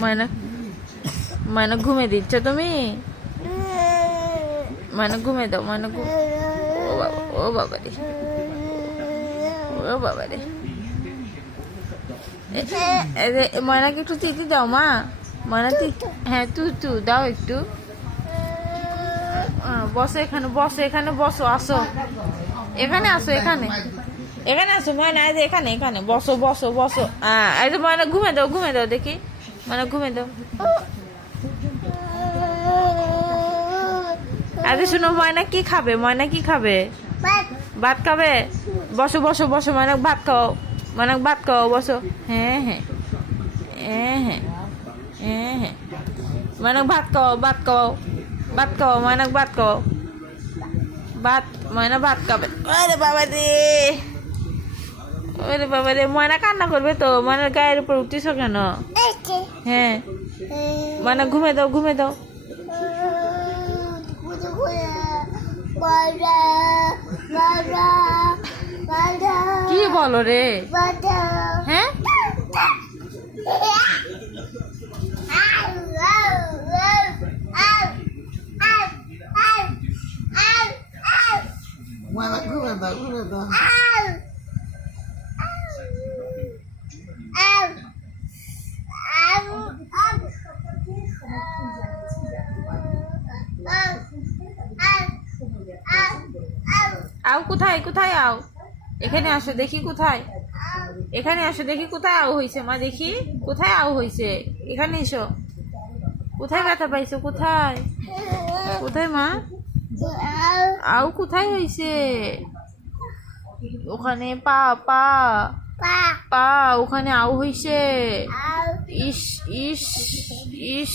ময়না ময়না ঘুমে দিচ্ছ তুমি? ময়না ঘুমে দাও ময়না ঘুম ও বাবা ও বাবা রে ও বাবা রে ময়নাকে একটু তিতি দাও, মা। ময়না হ্যাঁ তু তু, দাও একটু। বসো এখানে বসো এখানে বসো, আসো। এখানে আসো, এখানে। এখানে আসো ময়না এই যে এখানে এখানে। বসো বসো বসো। হ্যাঁ এই যে ময়না ঘুমে দাও ঘুমে দাও দেখি। ময়না ঘুমে দাও। আরে শুনো ময়না কি খাবে? ময়না কি খাবে? ভাত। খাবে? বসো বসো বসো ময়না ভাত খাও। ময়না ভাত খাও বসো। হ্যাঁ হ্যাঁ। হ্যাঁ হ্যাঁ। হ্যাঁ হ্যাঁ। ময়না ভাত খাও ভাত খাও। ভাত খাও ময়না ভাত খাও। ভাত ময়না ভাত খাবে। আরে বাবা রে ওরে বাবা রে ময়না কান্না করবে তো? ময়নার গায়ের উপর উঠিস কেন? হ্যাঁ। ময়না ঘুমে দাও ঘুমে দাও। কি বলো রে? হ্যাঁ? ঘুরে দাও ঘুরে দাও। আও কোথায় কোথায় আও? এখানে আসো, দেখি কোথায়। এখানে আসো, দেখি কোথায় আও হয়েছে মা, দেখি। কোথায় আও হয়েছে এখানে এসো। কোথায় ব্যথা পাইছো? কোথায়? কোথায়, মা? আও কোথায় হয়েছে ওখানে পা পা। পা, ওখানে আও হয়েছে ইস ইস ইস।